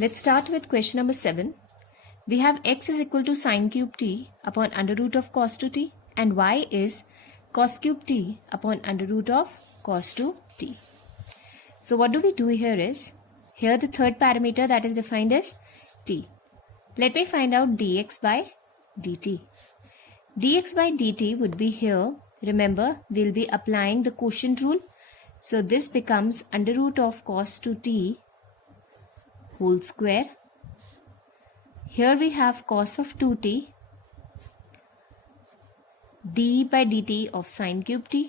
Let's start with question number 7. We have x is equal to sine cube t upon under root of cos 2t and y is cos cube t upon under root of cos 2t. So what do we do here is, here the third parameter that is defined as t. Let me find out dx by dt. Dx by dt would be here. Remember, we'll be applying the quotient rule. So this becomes under root of cos 2t whole square. Here we have cos of 2t, d by dt of sine cube t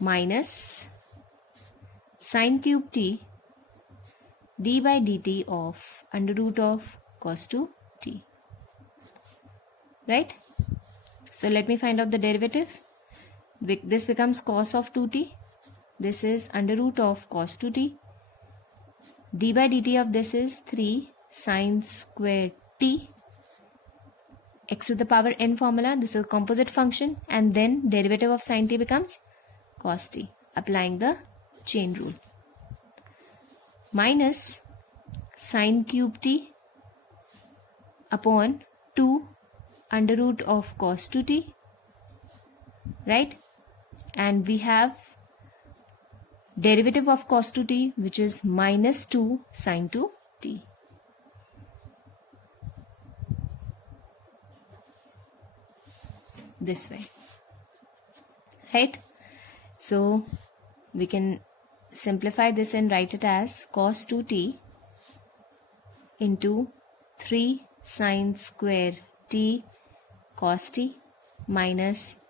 minus sine cube t d by dt of under root of cos 2t. Right? So let me find out the derivative. This becomes cos of 2t. This is under root of cos 2t. D by dt of this is 3 sine square t. X to the power n formula. This is a composite function. And then derivative of sine t becomes cos t. Applying the chain rule. Minus sine cube t upon 2 under root of cos 2t. Right? And we have derivative of cos 2t, which is minus 2 sine 2t. This way. Right? So we can simplify this and write it as cos 2t into 3 sine square t cos t minus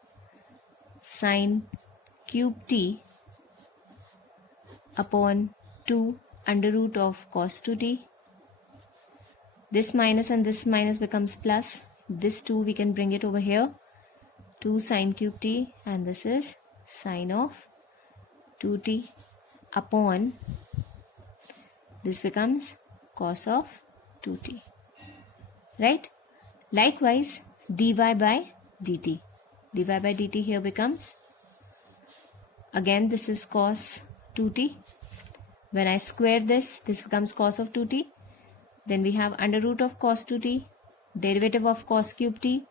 sine cube t upon 2 under root of cos 2t. This minus and this minus becomes plus. This 2 we can bring it over here. 2 sine cube t, and this is sine of 2t upon this becomes cos of 2t. Right? Likewise, dy by dt. dy by dt here becomes, again this is cos 2t. When I square this becomes cos of 2t. Then we have under root of cos 2t, derivative of cos cube t,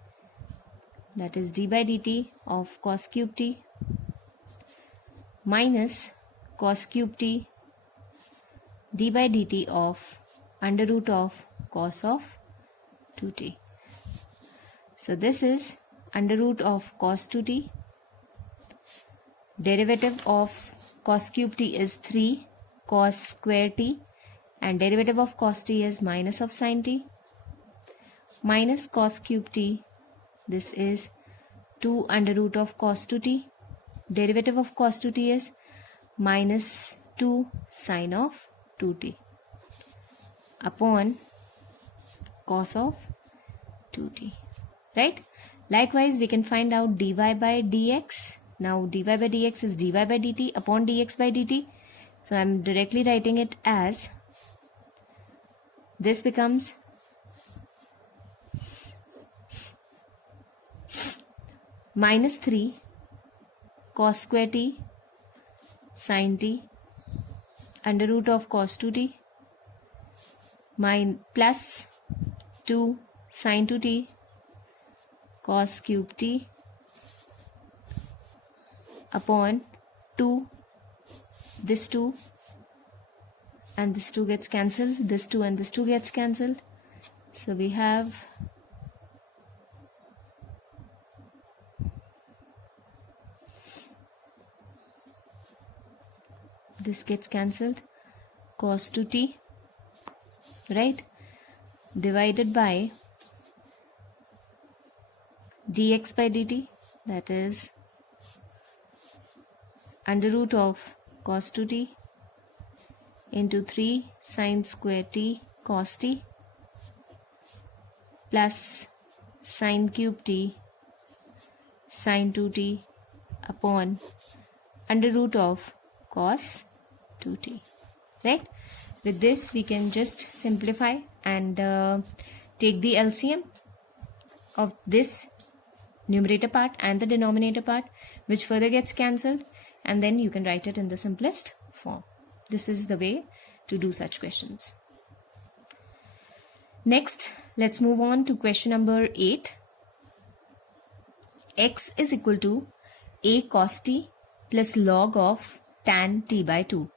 that is d by dt of cos cube t minus cos cube t d by dt of under root of cos of 2t. So this is under root of cos 2t. Derivative of cos cube t is 3 cos square t, and derivative of cos t is minus of sine t minus cos cube t. This is 2 under root of cos 2t. Derivative of cos 2t is minus 2 sine of 2t upon cos of 2t. Right? Likewise, we can find out dy by dx. Now dy by dx is dy by dt upon dx by dt. So I am directly writing it as, this becomes minus 3 cos square t sine t under root of cos 2t plus 2 sine 2t cos cube t upon 2, this 2 and this 2 gets cancelled, this 2 and this 2 gets cancelled. So we have this gets cancelled, cos 2t, right, divided by dx by dt, that is under root of cos 2t into 3 sine square t cos t plus sine cube t sine 2t upon under root of cos 2t. Right? With this we can just simplify and take the LCM of this numerator part and the denominator part, which further gets cancelled, and then you can write it in the simplest form. This is the way to do such questions. Next, let's move on to question number 8. X is equal to a cos t plus log of tan t by 2.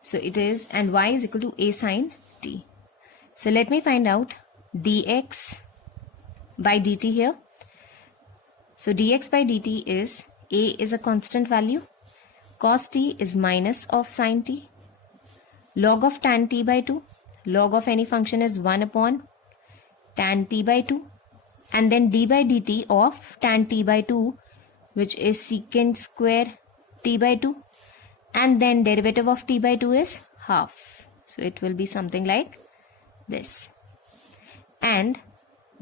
So it is, and y is equal to a sin t. So let me find out dx by dt here. So dx by dt is, a is a constant value, cos t is minus of sin t, log of tan t by 2, log of any function is 1 upon tan t by 2, and then d by dt of tan t by 2, which is secant square t by 2, and then derivative of t by 2 is half. So it will be something like this. And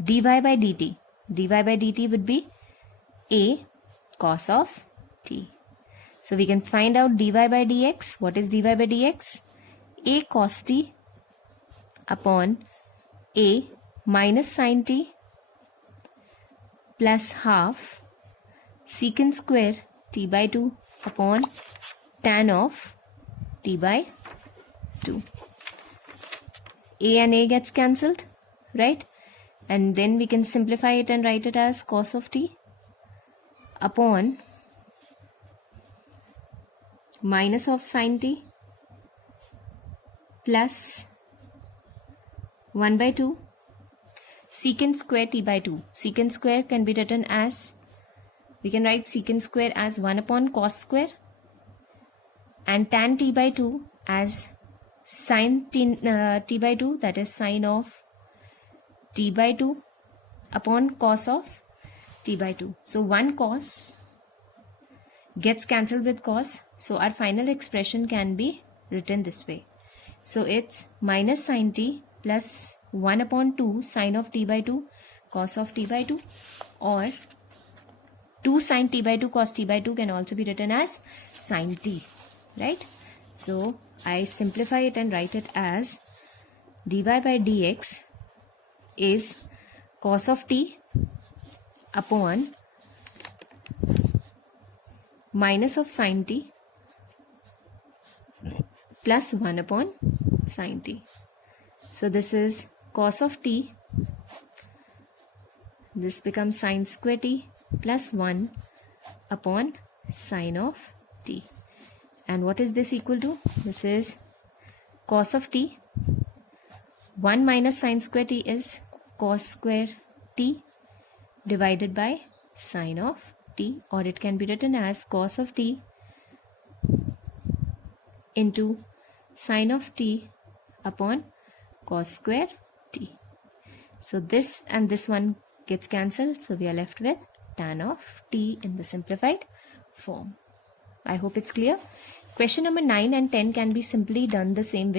dy by dt would be a cos of t. So we can find out dy by dx. What is dy by dx? A cos t upon a minus sin t plus half secant square t by 2 upon tan of t by 2. A and a gets cancelled, right? And then we can simplify it and write it as cos of t upon minus of sin t plus 1 by 2 secant square t by 2. Secant square can be written as, we can write secant square as 1 upon cos square, and tan t by 2 as sin t by 2, that is sin of t by 2 upon cos of t by 2. So 1 cos gets cancelled with cos. So our final expression can be written this way. So it's minus sin t plus 1 upon 2 sin of t by 2 cos of t by 2, or 2 sin t by 2 cos t by 2 can also be written as sin t, right? So I simplify it and write it as dy by dx is cos of t upon minus of sin t plus 1 upon sin t. So this is cos of t, this becomes sin square t plus 1 upon sin of t. And what is this equal to? This is cos of t, 1 minus sin square t is cos square t divided by sin of t, or it can be written as cos of t into sin of t upon cos square t. So this and this one gets cancelled, so we are left with tan of t in the simplified form. I hope it's clear. Question number 9 and 10 can be simply done the same way.